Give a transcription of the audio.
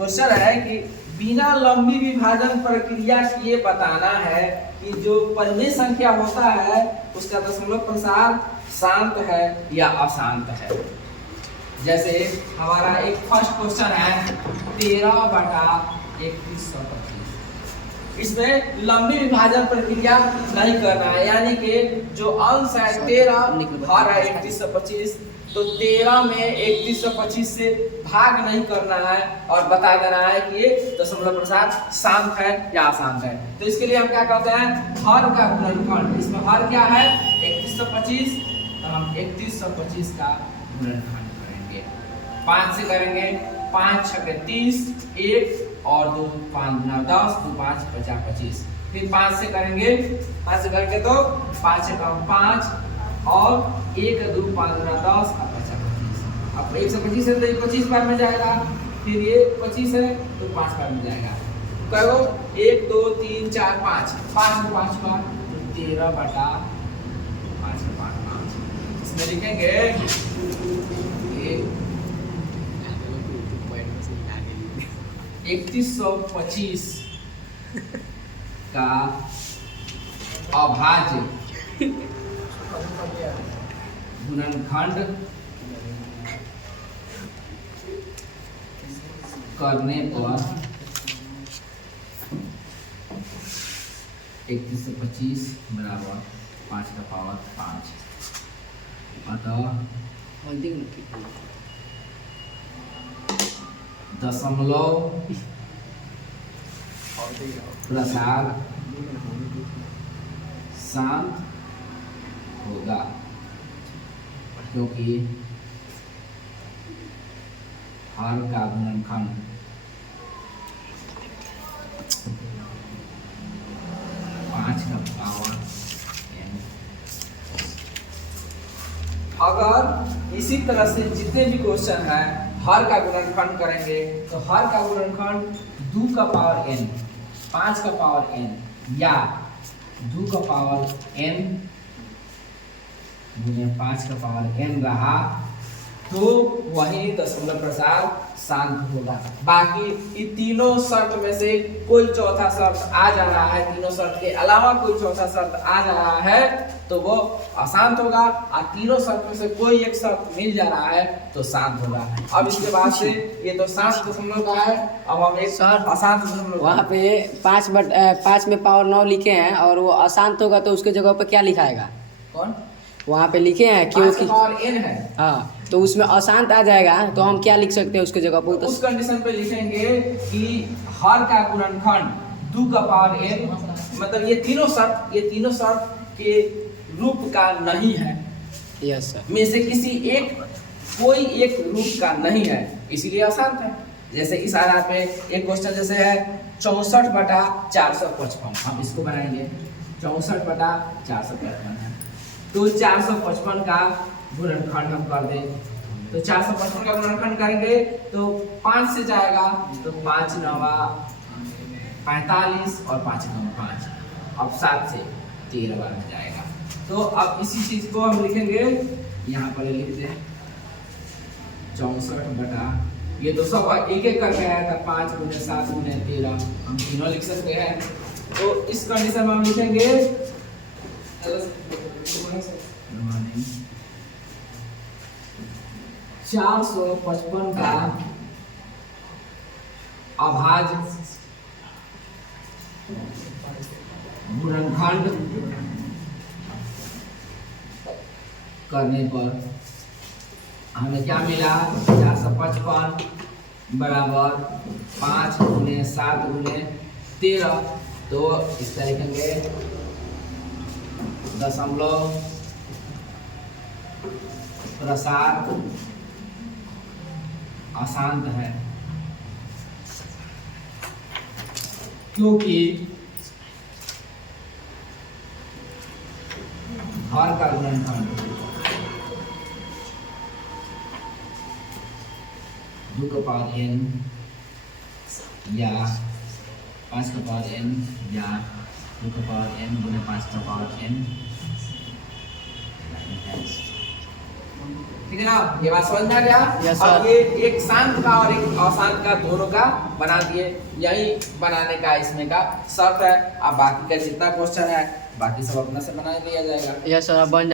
Question है कि बिना लंबी विभाजन प्रक्रिया किए बताना है कि जो परिमेय संख्या होता है उसका दशमलव प्रसार शांत है या अशांत है। जैसे हमारा एक फर्स्ट क्वेश्चन है 13/3125। इसमें लंबी विभाजन प्रक्रिया नहीं करना है, यानी कि जो अंश है 13 हर है 3125, तो 13 में 3125 से भाग नहीं करना है और बता देना है कि ये दशमलव प्रसार शांत है या अशांत है। तो इसके लिए हम क्या करते हैं, हर का गुणनखंड, इसमें हर क्या है 3125, तो हम 3125 का गुणनखंड करेंगे। 5 से करेंगे, 5 छके 30, 1 और 2 5 गुना 10, 2 5 50 25। फिर 5 से करेंगे, 5 से करके तो 5 से कम 5 और 1 2 5 गुना 10 और 50 25। अब 125 है तो ये 25 बार में जाएगा, फिर ये 25 है तो 5 बार में जाएगा। कहो 1 2 3 4 5 5 बार, 13/5 इसमें लिखेंगे 3125 का अभाज्य गुणनखंड करने पर 3125 बराबर 5 का पावर 5, अतः दशमलव प्रसार शांत होगा, क्योंकि हर का गुणनखंड 5 का पावर n। अगर इसी तरह से जितने भी क्वेश्चन है हर का गुणनखंड करेंगे तो हर का गुणनखंड 2 का पावर n, 5 का पावर n या 2 का पावर n गुणे 5 का पावर n रहा तो वही दशमलव प्रसार शांत होगा। बाकी ये तीनों शर्त में से कोई चौथा शर्त आ जा रहा है, तीनों शर्त के अलावा कोई चौथा शर्त आ जा रहा है तो वो अशांत होगा, और तीनों शर्त में से कोई एक शर्त मिल जा रहा है तो शांत होगा। अब इसके बाद से ये तो शांत दशमलव का है, अब हम एक अशांत दशमलव, वहाँ पे 5 में पावर 9 लिखे हैं और वो अशांत होगा तो उसके जगह पे क्या लिखाएगा? कौन वहाँ पे लिखे हैं क्योंकि पावर n है, हाँ, तो उसमें अशांत आ जाएगा तो हम क्या लिख सकते हैं उसके जगह पर? उस कंडीशन पे लिखेंगे कि हर का गुणनखंड 2 का पावर n, मतलब ये तीनों शर्त के रूप का नहीं है, यस सर, में से कोई एक रूप का नहीं है, इसीलिए अशांत है। जैसे इस आधार पे एक क्वेश्चन जैसे है 64/455, हम इसको बनाएंगे 64/455 है, तो 455 का गुणनखंड हम कर दें, तो 455 का गुणनखंड करेंगे तो 5 से जाएगा तो 5 9 45 और 5 9 5, अब 7 से 13 बार में जाएगा। तो अब इसी चीज को हम लिखेंगे, यहाँ पर लिख दें 64 ये तो सब एक एक करके आया था, 5 गुने 7 गुने 13, हम तीनों लिख सकते हैं। तो इस कंडीशन में हम लिखेंगे 455 का अभाज्य गुणनखंड करने पर हमें क्या मिला, 455 बराबर 5 गुने 7 गुने 13, तो इसका लिखेंगे दशमलव प्रसार अशांत है, क्योंकि हर का गुणनखंड 2 का पावर n या 5 का पावर n या 2 का पावर n गुने 5 का पावर n ठीक है ना, ये बात समझ में आ गया। Yes, अब sir. ये एक शांत का और एक अशांत का दोनों का बना दिए, यही बनाने का इसमें का शर्त है। अब बाकी का जितना क्वेश्चन है बाकी सब अपना से बना लिया जाएगा। यस सर, बन